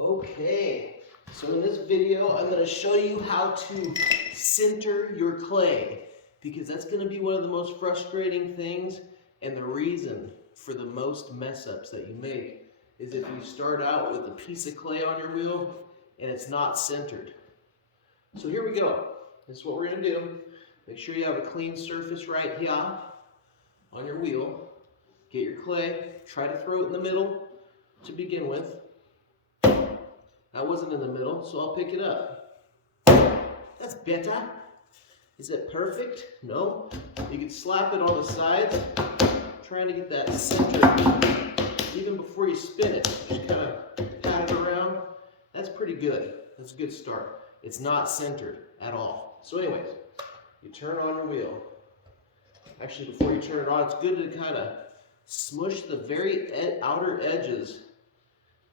Okay, so in this video, I'm going to show you how to center your clay, because that's going to be one of the most frustrating things, and the reason for the most mess ups that you make is if you start out with a piece of clay on your wheel and it's not centered. So here we go. This is what we're going to do. Make sure you have a clean surface right here on your wheel. Get your clay, try to throw it in the middle to begin with. That wasn't in the middle, so I'll pick it up. That's better. Is it perfect? No. You can slap it on the sides, trying to get that center. Even before you spin it, just kind of pat it around. That's pretty good. That's a good start. It's not centered at all. So anyways, you turn on your wheel. Actually, before you turn it on, it's good to kind of smush the very outer edges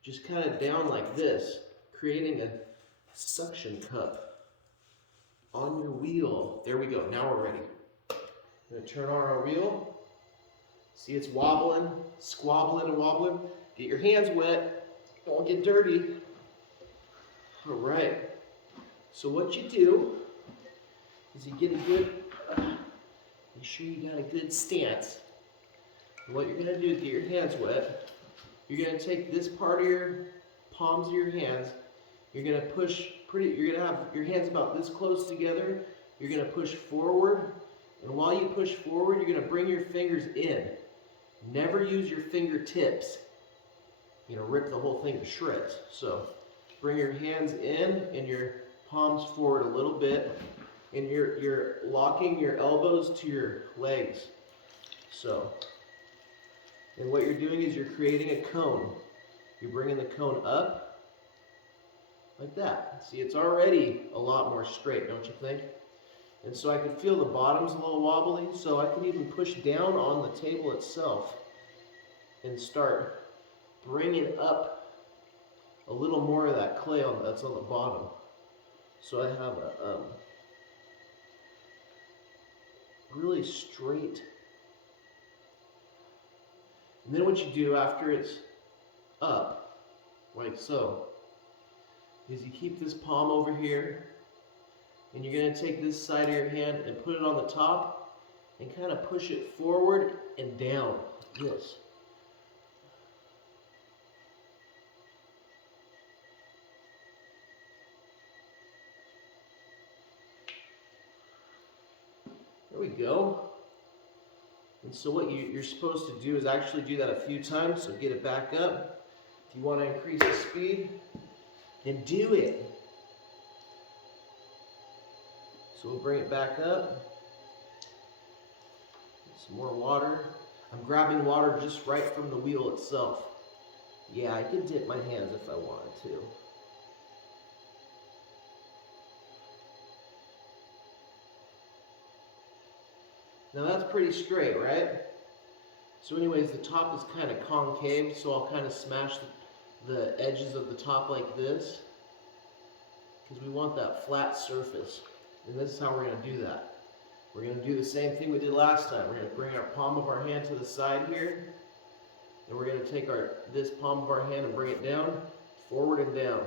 just kind of down like this, creating a suction cup on your wheel. There we go. Now we're ready. I'm going to turn on our wheel. See, it's wobbling, squabbling and wobbling. Get your hands wet. Don't get dirty. All right. So what you do is you get a good, make sure you got a good stance. And what you're going to do is get your hands wet. You're going to take this part of your palms of your hands. You're going to push you're going to have your hands about this close together. You're going to push forward. And while you push forward, you're going to bring your fingers in. Never use your fingertips. Rip the whole thing to shreds. So bring your hands in and your palms forward a little bit. And you're locking your elbows to your legs. So, and what you're doing is you're creating a cone. You're bringing the cone up like that. See, it's already a lot more straight, don't you think? And so I can feel the bottom's a little wobbly, so I can even push down on the table itself and start bringing up a little more of that clay that's on the bottom. So I have a really straight. And then what you do after it's up, like so, is you keep this palm over here, and you're going to take this side of your hand and put it on the top and kind of push it forward and down, like this. There we go. And so what you're supposed to do is actually do that a few times, so get it back up. If you want to increase the speed, then do it. So we'll bring it back up. Some more water. I'm grabbing water just right from the wheel itself. Yeah, I could dip my hands if I wanted to. Now that's pretty straight, right? So anyways, the top is kind of concave, so I'll kind of smash the edges of the top like this, because we want that flat surface. And this is how we're going to do that. We're going to do the same thing we did last time. We're going to bring our palm of our hand to the side here, and we're going to take this palm of our hand and bring it down, forward and down.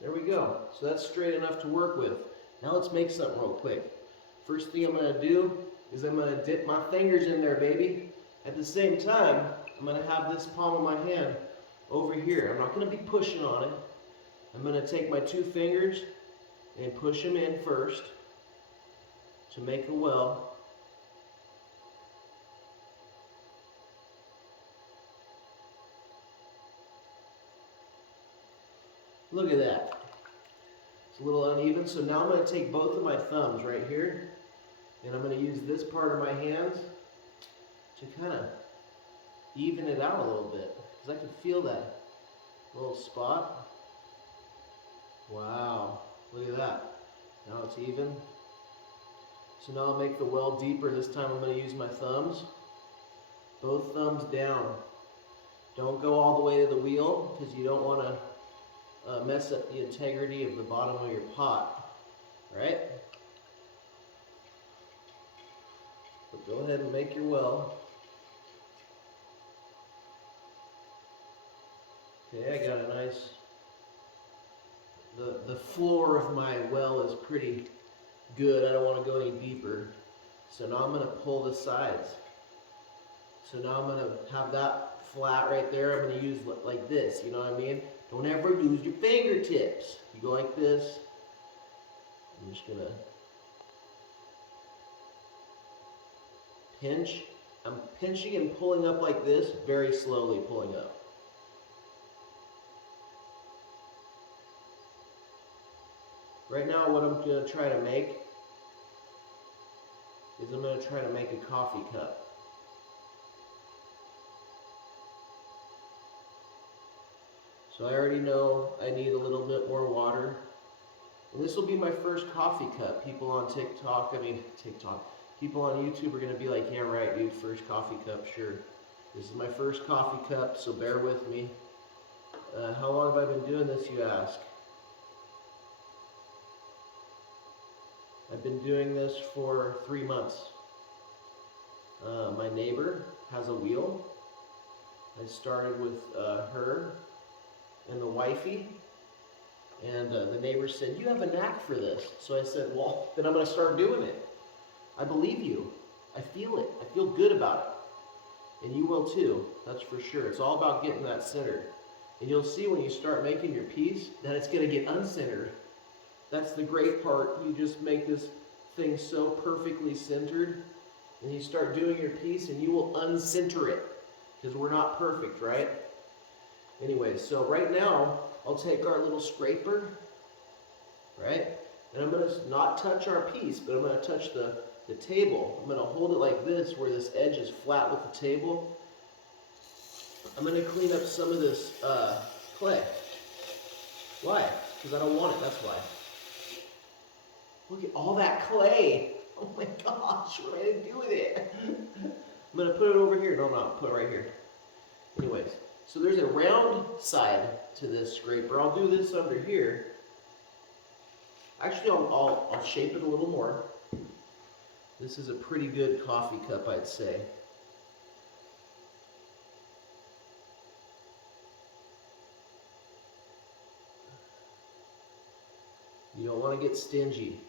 There we go. So that's straight enough to work with. Now let's make something real quick. First thing I'm going to do is I'm going to dip my fingers in there, baby. At the same time, I'm going to have this palm of my hand over here. I'm not going to be pushing on it. I'm going to take my two fingers and push them in first to make a well. Look at that. It's a little uneven, so now I'm going to take both of my thumbs right here, and I'm going to use this part of my hands to kind of even it out a little bit, because I can feel that little spot. Wow, look at that. Now it's even. So now I'll make the well deeper. This time I'm going to use my thumbs. Both thumbs down. Don't go all the way to the wheel because you don't want to mess up the integrity of the bottom of your pot. Right? But go ahead and make your well. Okay, I got a nice... The floor of my well is pretty good. I don't want to go any deeper. So now I'm going to pull the sides. So now I'm going to have that flat right there. I'm going to use like this, you know what I mean? Don't ever use your fingertips. You go like this. I'm just going to pinch. I'm pinching and pulling up like this, very slowly pulling up. Right now what I'm going to try to make is I'm going to try to make a coffee cup. So I already know I need a little bit more water. And this will be my first coffee cup. People on people on YouTube are going to be like, yeah, right, dude, first coffee cup, sure. This is my first coffee cup, so bear with me. How long have I been doing this, you ask? I've been doing this for 3 months. My neighbor has a wheel. I started with her and the wifey, and the neighbor said, you have a knack for this. So I said, well, then I'm going to start doing it. I believe you. I feel it. I feel good about it. And you will too, that's for sure. It's all about getting that center. And you'll see when you start making your piece that it's going to get uncentered. That's the great part. You just make this thing so perfectly centered, and you start doing your piece and you will uncenter it, because we're not perfect, right? Anyway, so right now I'll take our little scraper, right? And I'm going to not touch our piece, but I'm going to touch the table. I'm going to hold it like this where this edge is flat with the table. I'm going to clean up some of this clay. Why? Because I don't want it, that's why. Look at all that clay. Oh my gosh, what am I going to do with it? I'm going to put it over here. No, put it right here. Anyways, so there's a round side to this scraper. I'll do this under here. Actually, I'll shape it a little more. This is a pretty good coffee cup, I'd say. You don't want to get stingy,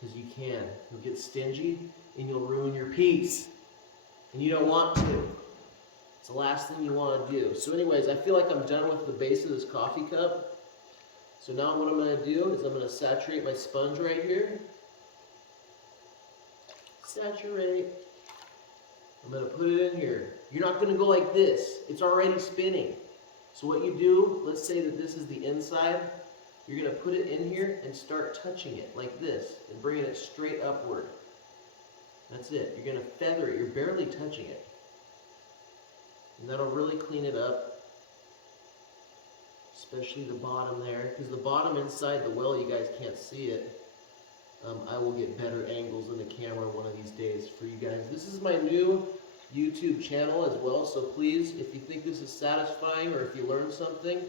because you can. You'll get stingy and you'll ruin your piece. And you don't want to. It's the last thing you want to do. So anyways, I feel like I'm done with the base of this coffee cup. So now what I'm going to do is I'm going to saturate my sponge right here. Saturate. I'm going to put it in here. You're not going to go like this. It's already spinning. So what you do, let's say that this is the inside. You're going to put it in here and start touching it like this and bringing it straight upward. That's it. You're going to feather it. You're barely touching it. And that'll really clean it up, especially the bottom there, because the bottom inside the well, you guys can't see it. I will get better angles in the camera one of these days for you guys. This is my new YouTube channel as well, so please, if you think this is satisfying or if you learned something,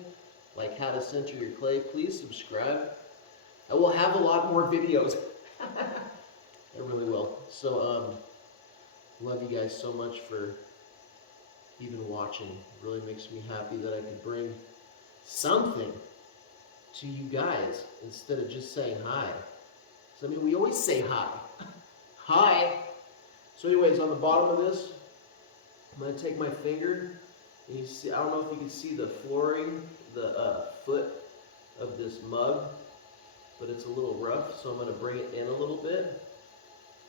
like how to center your clay, please subscribe. I will have a lot more videos. I really will. So, love you guys so much for even watching. It really makes me happy that I could bring something to you guys instead of just saying hi. So, I mean, we always say hi. Hi. So anyways, on the bottom of this, I'm going to take my finger, and you see, I don't know if you can see the flooring, the foot of this mug, but it's a little rough, so I'm going to bring it in a little bit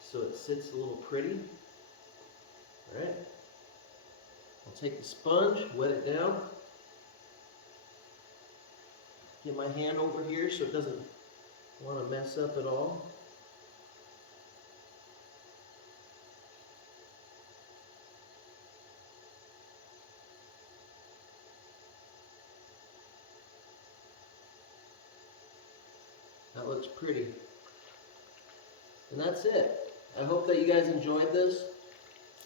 so it sits a little pretty. Alright. I'll take the sponge, wet it down, get my hand over here so it doesn't want to mess up at all. That looks pretty. And that's it. I hope that you guys enjoyed this.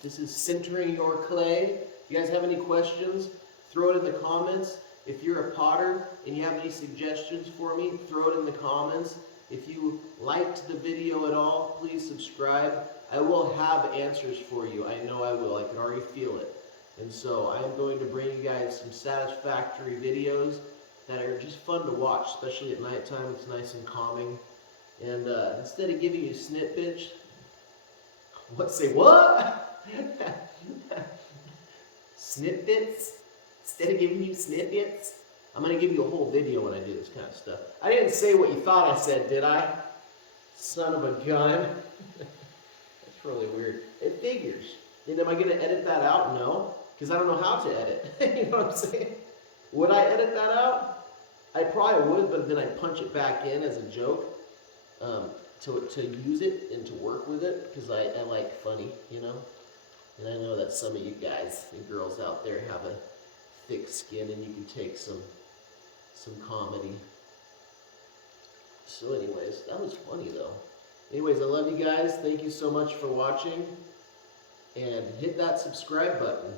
This is sintering your clay. If you guys have any questions, throw it in the comments. If you're a potter and you have any suggestions for me, throw it in the comments. If you liked the video at all, please subscribe. I will have answers for you. I know I will. I can already feel it. And so I'm going to bring you guys some satisfactory videos that are just fun to watch, especially at nighttime. It's nice and calming. And instead of giving you snippets, say what? Snippets? Instead of giving you snippets, I'm going to give you a whole video when I do this kind of stuff. I didn't say what you thought I said, did I? Son of a gun. That's really weird. It figures. And am I going to edit that out? No. Because I don't know how to edit. You know what I'm saying? Would I edit that out? I probably would, but then I'd punch it back in as a joke to use it and to work with it, because I like funny, you know? And I know that some of you guys and girls out there have a thick skin and you can take some comedy. So anyways, that was funny though. Anyways, I love you guys. Thank you so much for watching. And hit that subscribe button.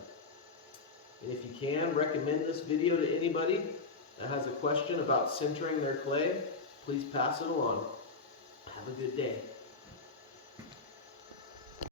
And if you can, recommend this video to anybody that has a question about sintering their clay. Please pass it along. Have a good day.